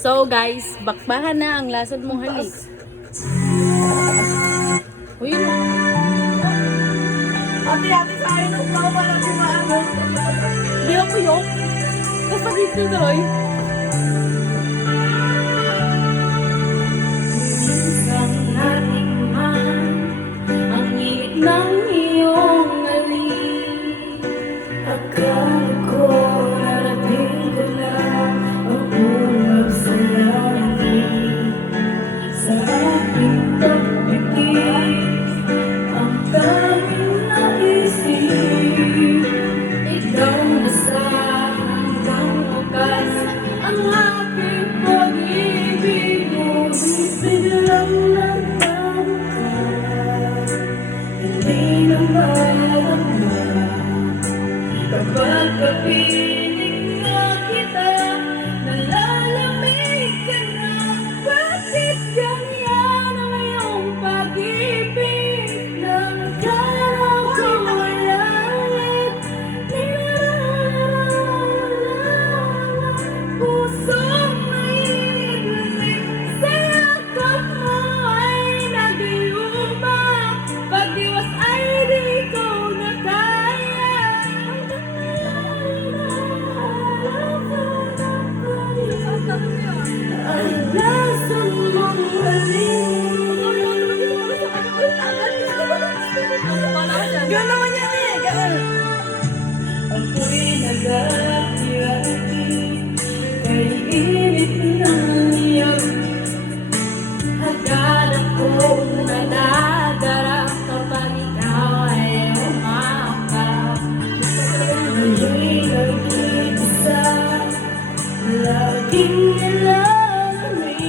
So guys, bakbahan na ang lasod mong halik. Uy, yun. Ate-ate sa akin ng tao para di maano. Hindi ako yun. Tapos dito tuloy. Isang natikman ang init ng iyong alik. Akala ko narating ko lang ang ulap sa langit. Sa aking pagpipis ang tanging naisip, ikaw na sa hanggang wakas ang aking pag-ibig. Ngunit biglang nagmamahal, hindi na malamdaman. Kapag kapiling na kita, nalalamig ka na. Bakit ganyan ang iyong pag-ibig na nagkala ko langit? Nilalala pusong naiinig sa yakap mo ay nag-iubak. Pag-iwas ay di ko na kaya. Ang lasa mong Gano'n naman yan eh. Gano'n. ako'y nag-ati-ati kay init ng iyong Akala ko nadadara kapag ikaw ay umakap. Ngayon nag-iisa, laging nilalamig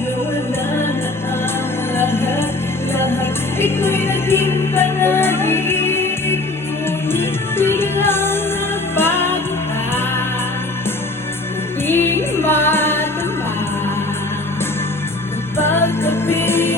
na wala na ang lahat-lahat. Ito'y naging panaginip, ngunit biglang nagbago ka. Di matama, pagkapiling